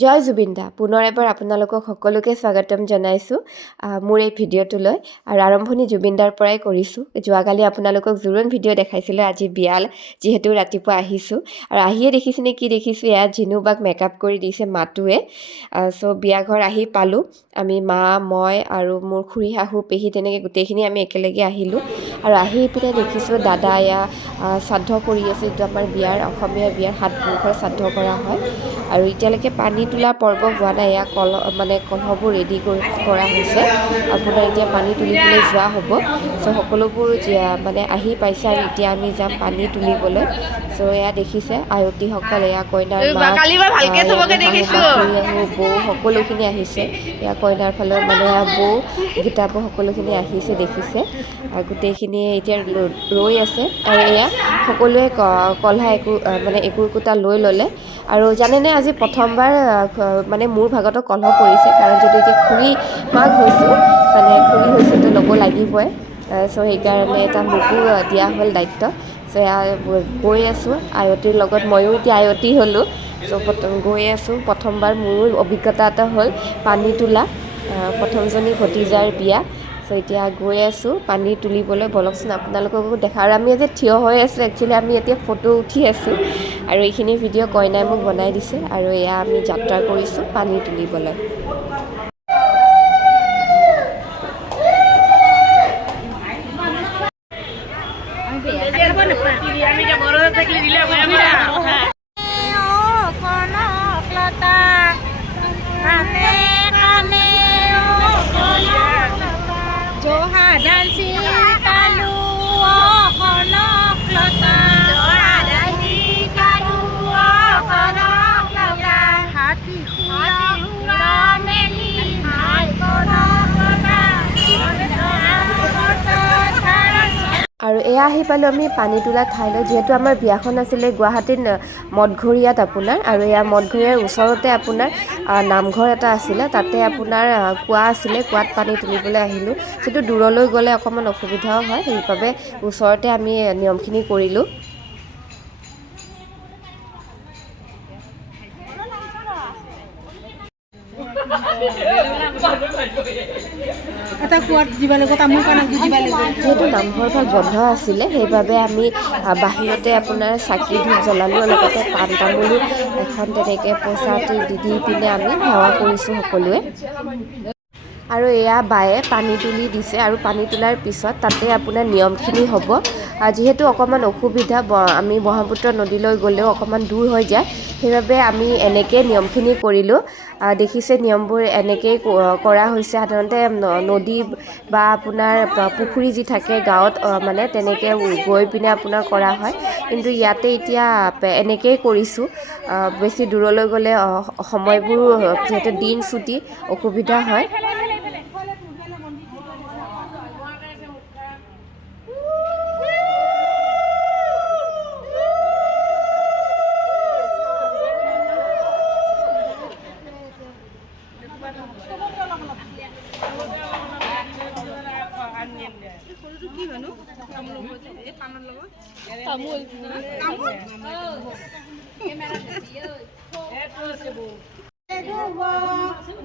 জয় জুবিনদা পুনৰ এবাৰ আপোনালোকক সকলোকে স্বাগতম জনাইছোঁ মোৰ এই ভিডিঅ'টোলৈ আৰু আৰম্ভণি জুবিনদাৰ পৰাই কৰিছোঁ। যোৱাকালি আপোনালোকক জোৰোণ ভিডিঅ' দেখাইছিলোঁ, আজি বিয়াল যিহেতু ৰাতিপুৱা আহিছোঁ আৰু আহিয়ে দেখিছেনে কি দেখিছোঁ, ইয়াত ঝিনুবাক মেকআপ কৰি দিছে মাতুৱে। বিয়াঘৰ আহি পালোঁ, আমি মা মই আৰু মোৰ খুৰী শাহু পেহী তেনেকৈ গোটেইখিনি আমি একেলগে আহিলোঁ আৰু আহি পিনে দেখিছোঁ দাদা এয়া শ্ৰাদ্ধ কৰি আছে, যিটো আমাৰ বিয়াৰ অসমীয়া বিয়াৰ 7 পুৰুষৰ শ্ৰাদ্ধ কৰা হয় আৰু এতিয়ালৈকে পানী তোলা পৰ্ব হোৱা নাই। এয়া কলহবোৰ ৰেডি কৰা হৈছে, আপোনাৰ এতিয়া পানী তুলিবলৈ যোৱা হ'ব। সকলোবোৰ আহি পাইছে আৰু এতিয়া আমি যাম পানী তুলিবলৈ। এয়া দেখিছে আয়তীসকল, এয়া কইনাৰ মাক, বৌ সকলোখিনি আহিছে। এয়া কইনাৰ ফালৰ বৌ গীতাবৌ সকলোখিনি আহিছে দেখিছে, গোটেইখিনি এতিয়া ৰৈ আছে আৰু এয়া সকলোৱে কলহা একো একোটা লৈ ল'লে। আৰু জানেনে আজি প্ৰথমবাৰ মোৰ ভাগতো কলহ পৰিছে, কাৰণ যদি এতিয়া খুৰী মাক হৈছোঁ খুৰী হৈছোঁতো ল'ব লাগিবই। সেইকাৰণে এটা মোকো দিয়া হ'ল দায়িত্ব। এয়া গৈ আছোঁ আয়তীৰ লগত, ময়ো এতিয়া আয়তী হ'লোঁ। গৈ আছোঁ, প্ৰথমবাৰ মোৰো অভিজ্ঞতা এটা হ'ল পানী তোলা, প্ৰথমজনী ভতিজাৰ বিয়া। এতিয়া গৈ আছোঁ পানী তুলিবলৈ, বলকচোন আপোনালোককো দেখা। আৰু আমি এতিয়া থিয় হৈ আছোঁ, একচুৱেলি আমি এতিয়া ফটো উঠি আছোঁ আৰু এইখিনি ভিডিঅ' কইনাই মোক বনাই দিছে আৰু এয়া আমি যাত্ৰা কৰিছোঁ পানী তুলিবলৈ। আৰু এয়া আহি পালোঁ আমি পানী তোলা ঠাইলৈ, যিহেতু আমাৰ বিয়াখন আছিলে গুৱাহাটীত মঠঘৰীয়াত আপোনাৰ, আৰু এয়া মঠঘৰীয়াৰ ওচৰতে আপোনাৰ নামঘৰ এটা আছিলে, তাতে আপোনাৰ কুঁৱা আছিলে, কুঁৱাত পানী তুলিবলৈ আহিলোঁ। যিহেতু দূৰলৈ গ'লে অকণমান অসুবিধাও হয়, সেইবাবে ওচৰতে আমি নিয়মখিনি কৰিলোঁ। যিহেতু নামঘৰভাগ বন্ধ আছিলে, সেইবাবে আমি বাহিৰতে আপোনাৰ চাকি ধূপ জ্বলালোঁ, লগতে পাণ তামোলো এখন তেনেকৈ পইচা দি পিনে আমি সেৱা কৰিছোঁ সকলোৱে। আৰু এয়া বায়ে পানী তুলি দিছে আৰু পানী তোলাৰ পিছত তাতে আপোনাৰ নিয়মখিনি হ'ব। যিহেতু অকণমান অসুবিধা, আমি ব্ৰহ্মপুত্ৰ নদীলৈ গ'লেও অকণমান দূৰ হৈ যায়, সেইবাবে আমি এনেকৈ নিয়মখিনি কৰিলোঁ। দেখিছে নিয়মবোৰ এনেকৈয়ে কৰা হৈছে। সাধাৰণতে নদী বা আপোনাৰ পুখুৰী যি থাকে গাঁৱত তেনেকৈ গৈ পিনে আপোনাৰ কৰা হয়, কিন্তু ইয়াতে এতিয়া এনেকৈয়ে কৰিছোঁ। বেছি দূৰলৈ গ'লে সময়বোৰো যিহেতু দিন চুটি, অসুবিধা হয়।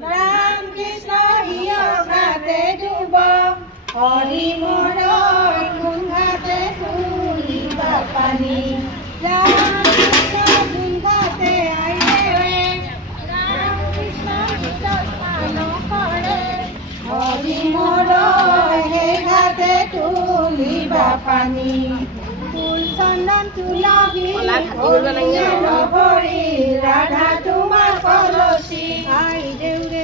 ৰাম কৃষ্ণ হিয়গাতে ডুব, হৰি মনৰ গুণঘাতে তুলিবা পানী। ৰাম কৃষ্ণ গুণঘাতে আহিলে, ৰাম কৃষ্ণ নকৰে, হৰি মনৰ সেই ঘাটে তুলিবা পানী। ফুল চন্দন তুলসী নভৰি, ৰাধা তোমাৰ কলচী আই দেউৰে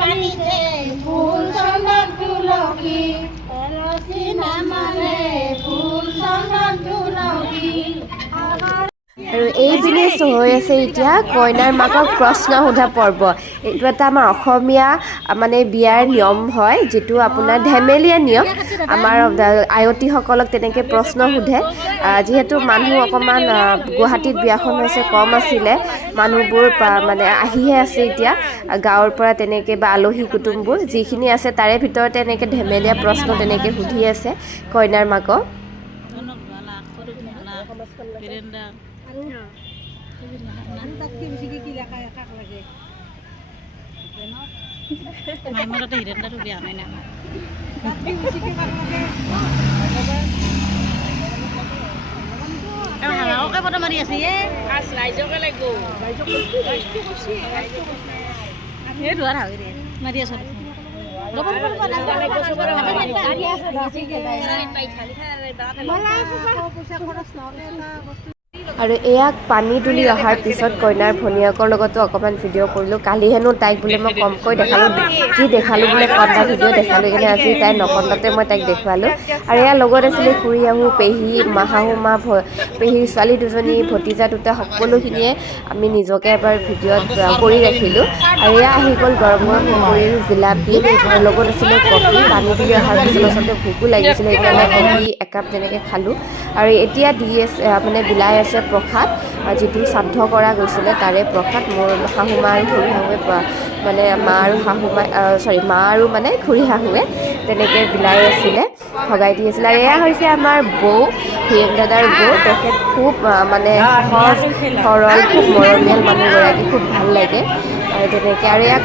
পানীতে। ফুল চন্দন তুলসী কলচী নামানে, ফুল চন্দন তুলসী। আৰু এইপিনে হৈ আছে এতিয়া কইনাৰ মাকক প্ৰশ্ন সোধা পৰ্ব। এইটো এটা আমাৰ অসমীয়া বিয়াৰ নিয়ম হয়, যিটো আপোনাৰ ধেমেলীয়া নিয়ম। আমাৰ আয়তীসকলক তেনেকৈ প্ৰশ্ন সোধে। যিহেতু মানুহ অকণমান গুৱাহাটীত বিয়াখন হৈছে কম আছিলে, মানুহবোৰ আহিহে আছে এতিয়া গাঁৱৰ পৰা তেনেকৈ, বা আলহী কুটুমবোৰ যিখিনি আছে তাৰে ভিতৰতে এনেকৈ ধেমেলীয়া প্ৰশ্ন তেনেকৈ সুধি আছে কইনাৰ মাকক। মাইমৰতে হিৰেন্দাটো বেয়া নাই না হাওকে ফটো মাৰি আছে ৰাইজকে লাগিব এই দুৱাৰ হাউৰে মাৰি আছো আৰু এয়াক পানী তুলি অহাৰ পিছত কইনাৰ ভনীয়েকৰ লগতো অকণমান ভিডিঅ' কৰিলোঁ কালি হেনো তাইক বোলে মই কমকৈ দেখালোঁ কি দেখালোঁ বোলে কন্দা ভিডিঅ' দেখালোঁ কিনে আজি তাইৰ নকন্দাতে মই তাইক দেখুৱালোঁ আৰু ইয়াৰ লগত আছিলে খুৰী শাহু পেহী শাহু মা পেহীৰ ছোৱালী দুজনী ভতিজা দুটা সকলোখিনিয়ে আমি নিজকে এবাৰ ভিডিঅ'ত কৰি ৰাখিলোঁ আৰু এয়া আহি গ'ল গৰম গৰম পকৰীৰ জিলাপি আৰু লগত আছিলে কফি পানী তুলি অহাৰ পিছত আচলতে ভোকো লাগিছিলে সেইকাৰণে কফি একাপ তেনেকৈ খালোঁ আৰু এতিয়া দি আছে মানে বিলাই আছে প্ৰসাদ যিটো শ্ৰাদ্ধ কৰা গৈছিলে তাৰে প্ৰসাদ মোৰ শাহু মা আৰু খুৰী শাহুৱে মানে মা আৰু শাহু মা মা আৰু মানে খুৰী শাহুৱে তেনেকৈ বিলাই আছিলে ভগাই দি আছিলে আৰু এয়া হৈছে আমাৰ বৌ হিৰেণ দাদাৰ বৌ তেখেত খুব মানে সহজ সৰল খুব মৰমীয়াল মানুহগৰাকী খুব ভাল লাগে আৰু তেনেকৈ আৰু এয়া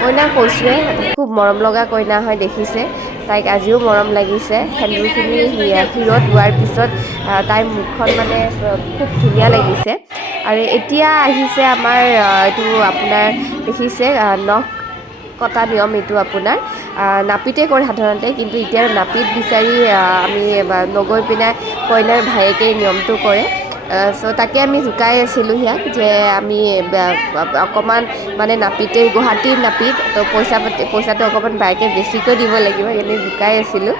কইনা কৈছোৱে খুব মৰম লগা কইনা হয় দেখিছে তাইক আজিও মৰম লাগিছে সেন্দুৰখিনি শিৰত হোৱাৰ পিছত তাইৰ মুখখন মানে খুব ধুনীয়া লাগিছে আৰু এতিয়া আহিছে আমাৰ এইটো আপোনাৰ দেখিছে নখ কটা নিয়ম এইটো আপোনাৰ নাপিতে কৰে সাধাৰণতে কিন্তু এতিয়া নাপিত বিচাৰি আমি নগৈ পিনে কইনাৰ ভায়েকে নিয়মটো কৰে চ' তাকে আমি জোকাই আছিলোঁ ইয়াক যে আমি অকণমান মানে নাপিতে গুৱাহাটীৰ নাপিত তো পইচাটো অকণমান বাইকে বেছিকৈ দিব লাগিব এনে জোকাই আছিলোঁ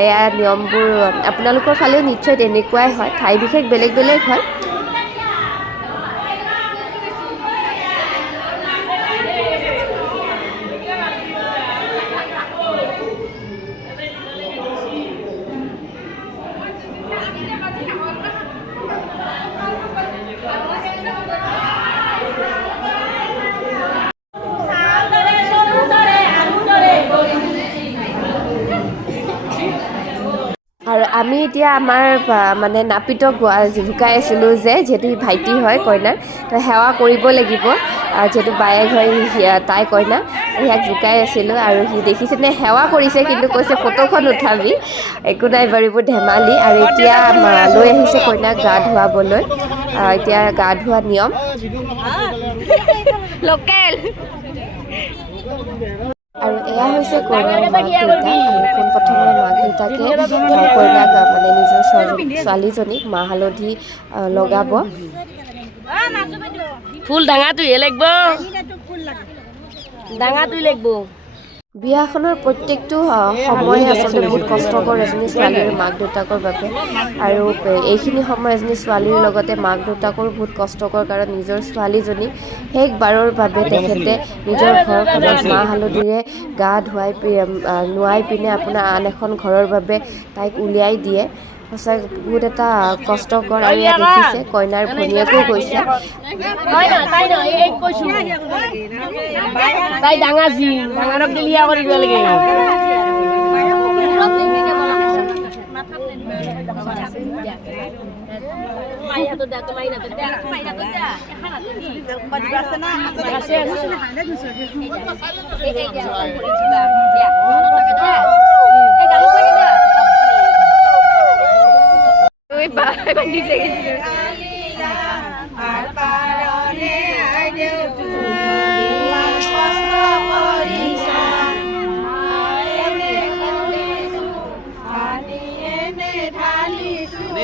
এয়া নিয়মবোৰ আপোনালোকৰ ফালেও নিশ্চয় তেনেকুৱাই হয় ঠাই বিশেষ বেলেগ বেলেগ হয় আৰু আমি এতিয়া আমাৰ মানে নাপিতক জোকাই আছিলোঁ যে যিহেতু ভাইটি হয় কইনাৰ তো সেৱা কৰিব লাগিব যিহেতু বায়েক হয় তাই কইনা ইয়াক জোকাই আছিলোঁ আৰু সি দেখিছেনে সেৱা কৰিছে কিন্তু কৈছে ফটোখন উঠাবি একো নাই বাৰু এইবোৰ ধেমালি আৰু এতিয়া লৈ আহিছে কইনাক গা ধুৱাবলৈ এতিয়া গা ধোৱা নিয়ম লোকেল আৰু এয়া হৈছে কইনাৰ মাক দেউতাক আৰু পোনপ্ৰথমে মাক দেউতাকে কইনাক মানে নিজৰ ছোৱালীজনীক মাহ হালধি লগাব ফুল ডাঙাটোহে লাগিব ডাঙাটোৱে লাগিব বিয়াখনৰ প্ৰত্যেকটো সময় আচলতে বহুত কষ্টকৰ এজনী ছোৱালীৰ মাক দেউতাকৰ বাবে আৰু এইখিনি সময় এজনী ছোৱালীৰ লগতে মাক দেউতাকৰো বহুত কষ্টকৰ কাৰণ নিজৰ ছোৱালীজনী শেষবাৰৰ বাবে তেখেতে নিজৰ ঘৰখনত মাহ হালধিৰে গা ধুৱাই নোৱাই পিনে আপোনাৰ আন এখন ঘৰৰ বাবে তাইক উলিয়াই দিয়ে সঁচাই বহুত এটা কষ্টকৰ আৰু ইয়াত দেখিছে কইনাৰ ভনীয়েকো গৈছে তাই ডাঙৰ যি ডাঙৰক দিলিয়া কৰিব লাগে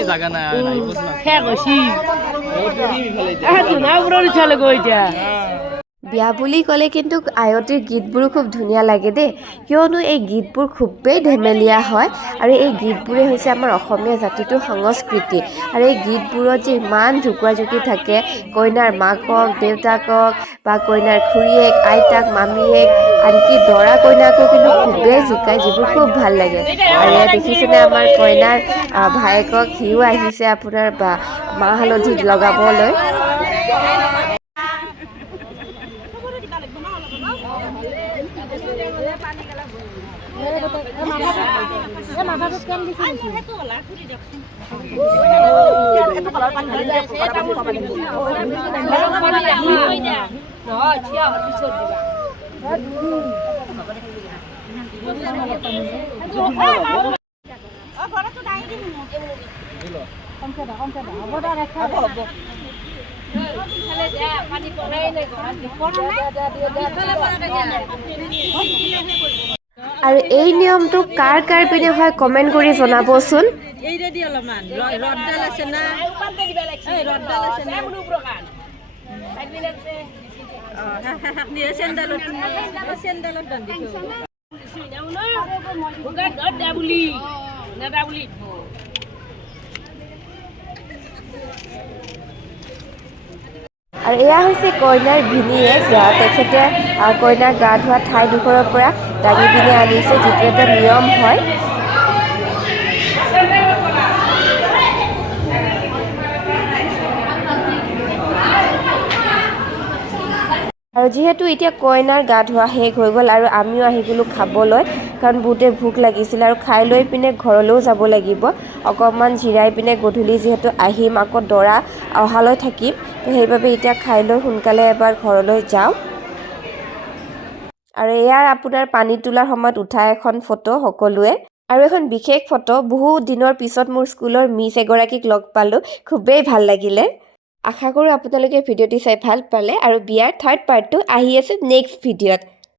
জাগা নাই বিয়া বুলি ক'লে কিন্তু আয়তীৰ গীতবোৰো খুব ধুনীয়া লাগে দেই কিয়নো এই গীতবোৰ খুবেই ধেমেলীয়া হয় আৰু এই গীতবোৰে হৈছে আমাৰ অসমীয়া জাতিটোৰ সংস্কৃতি আৰু এই গীতবোৰত যে ইমান জোকোৱা জুকি থাকে কইনাৰ মাকক দেউতাকক বা কইনাৰ খুৰীয়েক আইতাক মামীয়েক আনকি দৰা কইনাকো কিন্তু খুবেই জোকায় যিবোৰ খুব ভাল লাগে আৰু ইয়াত দেখিছেনে আমাৰ কইনাৰ ভায়েকক সিও আহিছে আপোনাৰ মাহ হালধি লগাবলৈ আৰু এই নিয়মটো কাৰ কাৰ পিনে হয় কমেণ্ট কৰি জনাবচোন। এই ৰেডি অলপমান ৰডডাল আছে না এই ৰডডাল আছে না চেণ্ডালত বান্ধি আৰু এয়া হৈছে কইনাৰ ভিনীয়েক, তেখেতে কইনাৰ গা ধোৱা ঠাইডোখৰৰ পৰা দাঙি পিনে আনিছে, যিটো এটা নিয়ম হয়। আৰু যিহেতু এতিয়া কইনাৰ গা ধোৱা শেষ হৈ গ'ল আৰু আমিও আহি গ'লোঁ খাবলৈ, কাৰণ বহুতে ভোক লাগিছিল আৰু খাই লৈ পিনে ঘৰলৈও যাব লাগিব। অকণমান জিৰাই পিনে গধূলি যিহেতু আহিম, আকৌ দৰা অহালৈ থাকিম, তো সেইবাবে এতিয়া খাই লৈ সোনকালে এবাৰ ঘৰলৈ যাওঁ। আৰু এয়াৰ আপোনাৰ পানী তোলাৰ সময়ত উঠা এখন ফটো সকলোৱে। আৰু এখন বিশেষ ফটো, বহু দিনৰ পিছত মোৰ স্কুলৰ মিছ এগৰাকীক লগ পালোঁ, খুবেই ভাল লাগিলে। আশা কৰোঁ আপোনালোকে ভিডিঅ'টি চাই ভাল পালে আৰু বিয়াৰ থাৰ্ড পাৰ্টটো আহি আছে নেক্সট ভিডিঅ'ত।